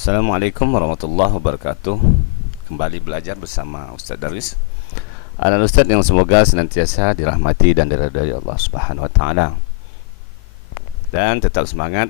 Assalamualaikum warahmatullahi wabarakatuh. Kembali belajar bersama Ustaz Darwis. Anak Ustaz yang semoga senantiasa dirahmati dan diridhai Allah Subhanahu wa taala. Dan tetap semangat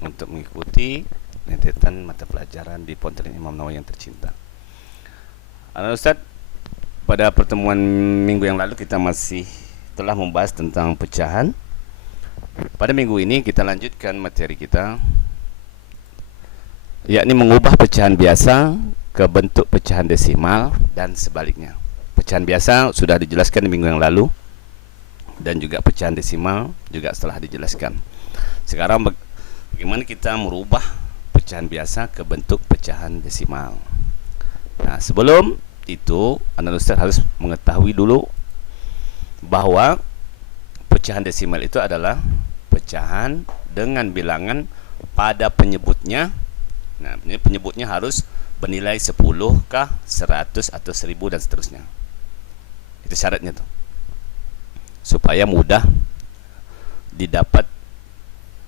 untuk mengikuti rentetan mata pelajaran di Pontianak Imam Nawawi yang tercinta. Anak Ustaz, pada pertemuan minggu yang lalu kita masih telah membahas tentang pecahan. Pada minggu ini kita lanjutkan materi kita, yakni mengubah pecahan biasa ke bentuk pecahan desimal dan sebaliknya. Pecahan biasa sudah dijelaskan di minggu yang lalu, dan juga pecahan desimal juga setelah dijelaskan. Sekarang bagaimana kita merubah pecahan biasa ke bentuk pecahan desimal. Nah, sebelum itu Anda Ustaz harus mengetahui dulu bahwa pecahan desimal itu adalah pecahan dengan bilangan pada penyebutnya. Nah, ini penyebutnya harus bernilai 10 kah, 100 atau 1000 dan seterusnya. Itu syaratnya tuh, supaya mudah didapat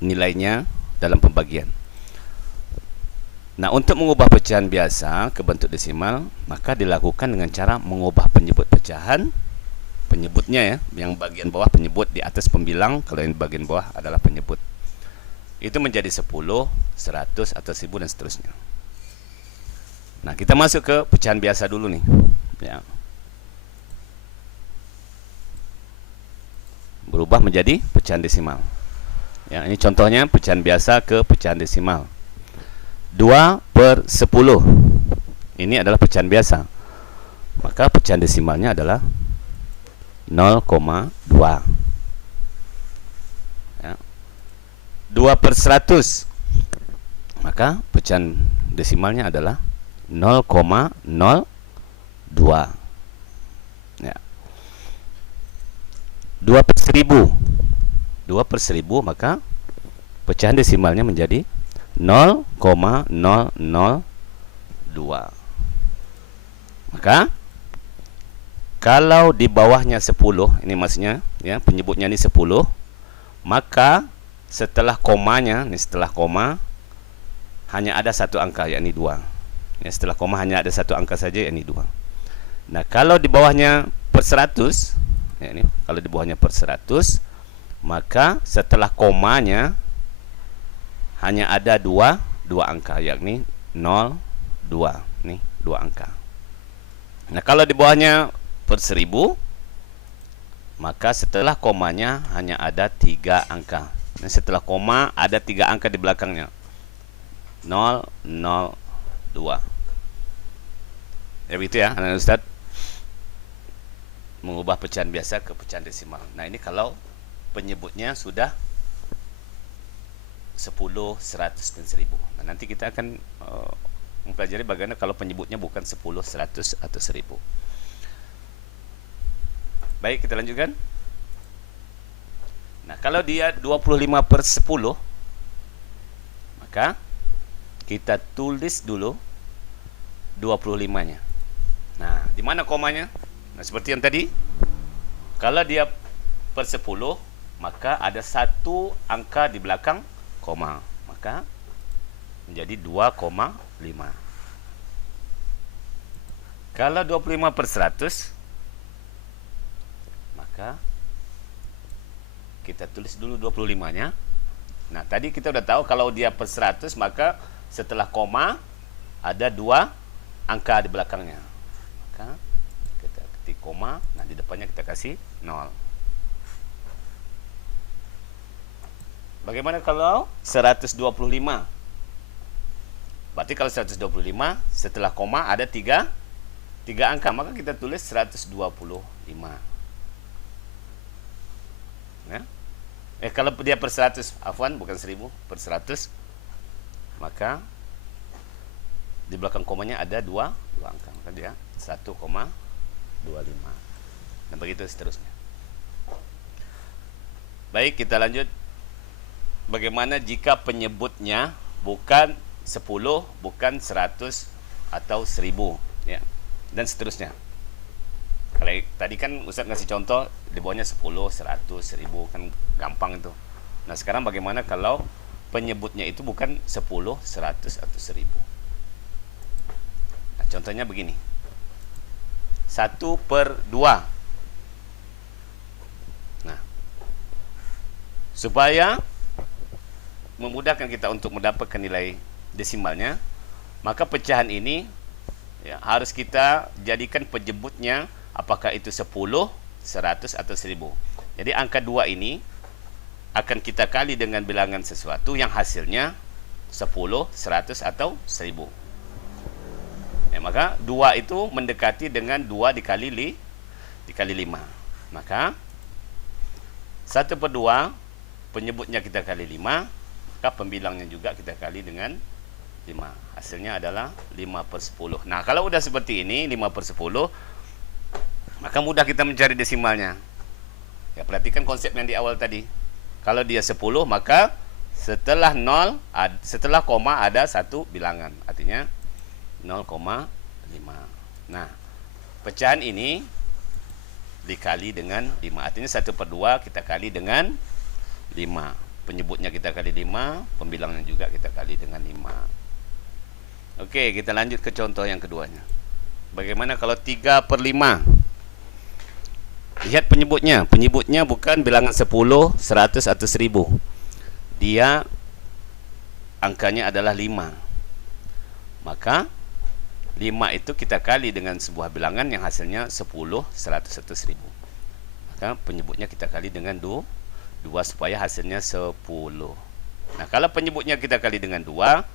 nilainya dalam pembagian. Nah, untuk mengubah pecahan biasa ke bentuk desimal, maka dilakukan dengan cara mengubah penyebut pecahan, penyebutnya ya, yang bagian bawah penyebut, di atas pembilang, kalau yang bagian bawah adalah penyebut. Itu menjadi 10, 100 atau 1000 dan seterusnya. Nah, kita masuk ke pecahan biasa dulu nih ya. Berubah menjadi pecahan desimal ya. Ini contohnya pecahan biasa ke pecahan desimal. 2/10 ini adalah pecahan biasa, maka pecahan desimalnya adalah 0,2. 2/100, maka pecahan desimalnya adalah 0,02 ya. 2/1000, 2/1000, maka pecahan desimalnya menjadi 0,002. Maka kalau di bawahnya 10, ini maksudnya ya, penyebutnya ini 10, maka setelah komanya, nih setelah koma hanya ada satu angka, yakni 2 ya. Setelah koma hanya ada satu angka saja, yakni 2. Nah, kalau di bawahnya per 100 ya, ini kalau di bawahnya per 100, maka setelah komanya hanya ada dua angka, yakni 02. Nih, 2 angka. Nah, kalau di bawahnya per 1000, maka setelah komanya hanya ada 3 angka. Nah, setelah koma ada 3 angka di belakangnya, 002. Ya begitu ya, anak Ustaz, mengubah pecahan biasa ke pecahan desimal. Nah, ini kalau penyebutnya sudah 10, 100 dan 1000. Nah, nanti kita akan mempelajari bagaimana kalau penyebutnya bukan 10, 100 atau 1000. Baik, kita lanjutkan. Nah, kalau dia 25/10, maka kita tulis dulu 25-nya. Nah, di mana komanya? Nah, seperti yang tadi, kalau dia per 10, maka ada satu angka di belakang koma, maka menjadi 2,5. Kalau 25/100, maka kita tulis dulu 25-nya. Nah, tadi kita udah tahu kalau dia per 100, maka setelah koma ada 2 angka di belakangnya. Maka kita ketik koma, nah di depannya kita kasih 0. Bagaimana kalau 125? Berarti kalau 125 setelah koma ada 3 angka, maka kita tulis 125. Ya. Kalau dia per 100, afwan, bukan 1000, per 100, maka di belakang komanya ada 2 angka, maka dia 1,25. Dan begitu seterusnya. Baik, kita lanjut. Bagaimana jika penyebutnya bukan 10, bukan 100 atau 1000 ya, dan seterusnya. Kalau tadi kan Ustaz ngasih contoh di bawahnya 10, 100, 1000, kan gampang itu. Nah, sekarang bagaimana kalau penyebutnya itu bukan 10, 100 atau 1000. Nah, contohnya begini. 1/2. Nah, supaya memudahkan kita untuk mendapatkan nilai desimalnya, maka pecahan ini ya, harus kita jadikan penyebutnya apakah itu 10, 100 atau 1000. Jadi angka 2 ini akan kita kali dengan bilangan sesuatu yang hasilnya 10, 100 atau 1000. Ya, maka 2 itu mendekati dengan 2 dikali 5. Maka 1/2 penyebutnya kita kali 5, maka pembilangnya juga kita kali dengan 5. Hasilnya adalah 5/10. Nah, kalau udah seperti ini 5/10, maka mudah kita mencari desimalnya. Ya, perhatikan konsep yang di awal tadi. Kalau dia 10, maka setelah koma ada satu bilangan, artinya 0,5. Nah, pecahan ini dikali dengan 5, artinya 1/2 kita kali dengan 5. Penyebutnya kita kali 5, pembilangnya juga kita kali dengan 5. Oke, kita lanjut ke contoh yang keduanya. Bagaimana kalau 3/5? Lihat penyebutnya. Penyebutnya bukan bilangan 10, 100 atau 1000. Dia angkanya adalah 5. Maka 5 itu kita kali dengan sebuah bilangan yang hasilnya 10, 100 atau 1000. Maka penyebutnya kita kali dengan 2 supaya hasilnya 10. Nah, kalau penyebutnya kita kali dengan 2,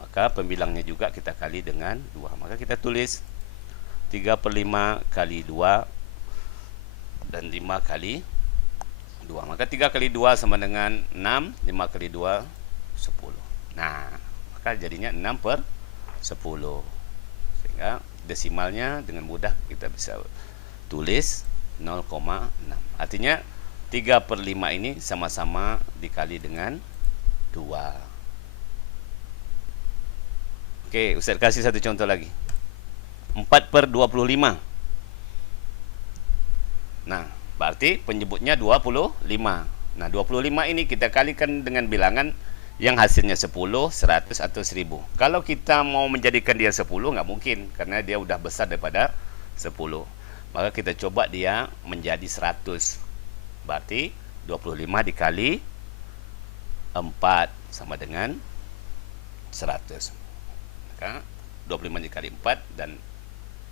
maka pembilangnya juga kita kali dengan 2. Maka kita tulis 3/5 kali 2 dan 5 kali 2. Maka 3 kali 2 sama dengan 6, 5 kali 2 10. Nah, maka jadinya 6/10. Sehingga desimalnya dengan mudah kita bisa tulis 0,6. Artinya 3/5 ini sama-sama dikali dengan 2. Oke, Ustaz kasih satu contoh lagi. 4/25. Nah, berarti penyebutnya 25. Nah, 25 ini kita kalikan dengan bilangan yang hasilnya 10, 100 atau 1000. Kalau kita mau menjadikan dia 10, nggak mungkin, karena dia udah besar daripada 10. Maka kita coba dia menjadi 100. Berarti 25 dikali 4 sama dengan 100. Maka 25 dikali 4 dan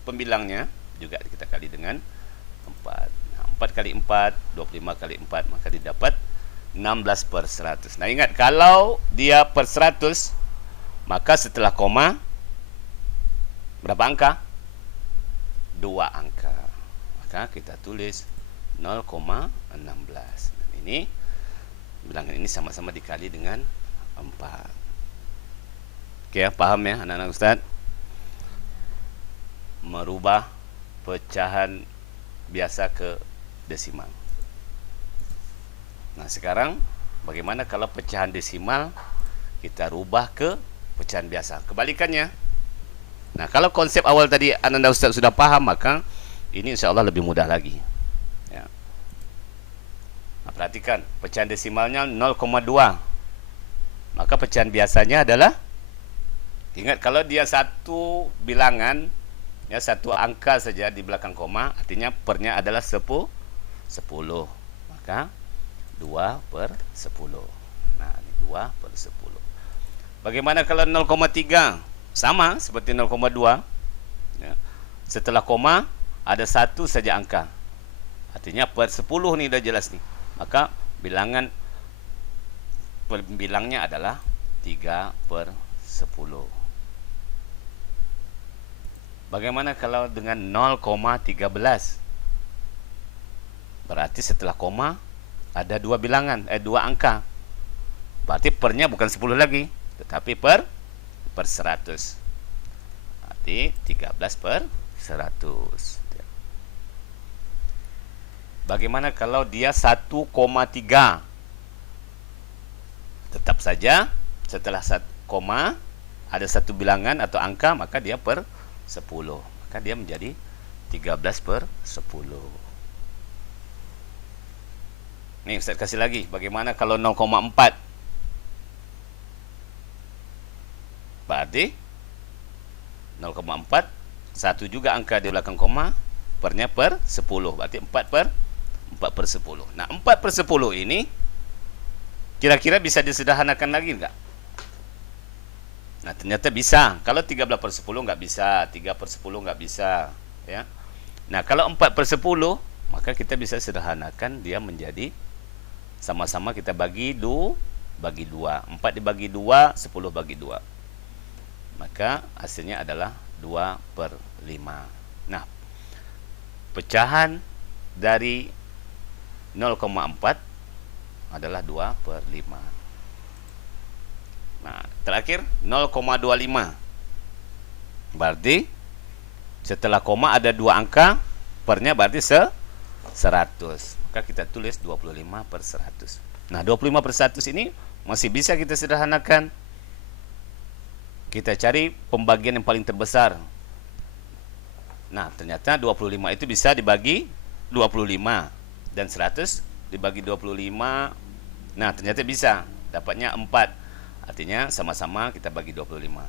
pembilangnya juga kita kali dengan 4. Nah, 4 kali 4, 25 kali 4, maka didapat 16/100. Nah, ingat, kalau dia per 100, maka setelah koma berapa angka? 2 angka. Maka kita tulis 0,16. Dan ini bilangan ini sama-sama dikali dengan 4. Oke ya, paham ya anak-anak Ustaz? Merubah pecahan biasa ke desimal. Nah, sekarang bagaimana kalau pecahan desimal kita rubah ke pecahan biasa? Kebalikannya. Nah, kalau konsep awal tadi anak-anak Ustaz sudah paham, maka ini insya Allah lebih mudah lagi ya. Nah, perhatikan, pecahan desimalnya 0,2. Maka pecahan biasanya adalah, ingat, kalau dia satu bilangan ya, satu angka saja di belakang koma, artinya pernya adalah 10. Maka 2/10. Nah, ini 2/10. Bagaimana kalau 0,3? Sama seperti 0,2 ya. Setelah koma ada satu saja angka, artinya per 10 nih, udah jelas nih. Maka bilangnya adalah 3/10. Bagaimana kalau dengan 0,13? Berarti setelah koma ada dua bilangan, dua angka. Berarti pernya bukan 10 lagi, tetapi per 100. Berarti 13/100. Bagaimana kalau dia 1,3? Tetap saja setelah koma ada satu bilangan atau angka, maka dia per 10. Maka dia menjadi 13/10. Nih Ustaz kasih lagi. Bagaimana kalau 0,4? Berarti 0,4, 1 juga angka di belakang koma, pernya per 10. Berarti 4 per 10. Nah, 4 per 10 ini kira-kira bisa disederhanakan lagi enggak? Nah, ternyata bisa. Kalau 13 per 10 nggak bisa, 3 per 10 nggak bisa, ya. Nah, kalau 4 per 10, maka kita bisa sederhanakan dia menjadi sama-sama kita bagi 2. 4 dibagi 2, 10 bagi 2. Maka hasilnya adalah 2 per 5. Nah, pecahan dari 0,4 adalah 2 per 5. Nah, terakhir 0,25. Berarti setelah koma ada 2 angka, pernya berarti 100. Maka kita tulis 25 per 100. Nah, 25 per 100 ini masih bisa kita sederhanakan. Kita cari pembagian yang paling terbesar. Nah, ternyata 25 itu bisa dibagi 25. Dan 100 dibagi 25. Nah, ternyata bisa. Dapatnya 4. Artinya sama-sama kita bagi 25.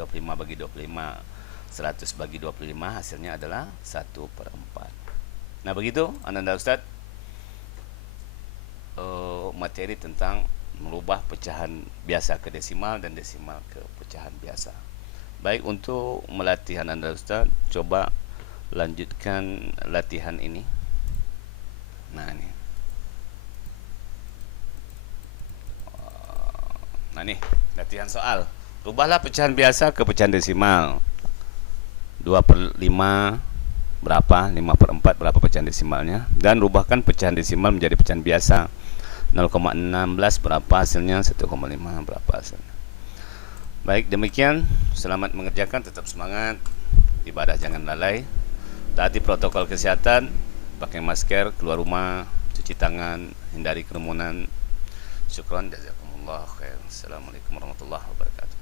25 bagi 25, 100 bagi 25, hasilnya adalah 1 per 4. Nah, begitu Ananda Ustadz materi tentang merubah pecahan biasa ke desimal dan desimal ke pecahan biasa. Baik, untuk melatih Ananda Ustadz, coba lanjutkan latihan ini. Nah, ini. Nah, nih latihan soal. Rubahlah pecahan biasa ke pecahan desimal. 2 per 5 berapa? 5 per 4 berapa pecahan desimalnya? Dan rubahkan pecahan desimal menjadi pecahan biasa. 0,16 berapa hasilnya? 1,5 berapa hasilnya? Baik, demikian. Selamat mengerjakan, tetap semangat. Ibadah jangan lalai. Taati protokol kesehatan, pakai masker, keluar rumah, cuci tangan, hindari kerumunan. Syukran, jazakumullah khair. Assalamualaikum warahmatullahi wabarakatuh.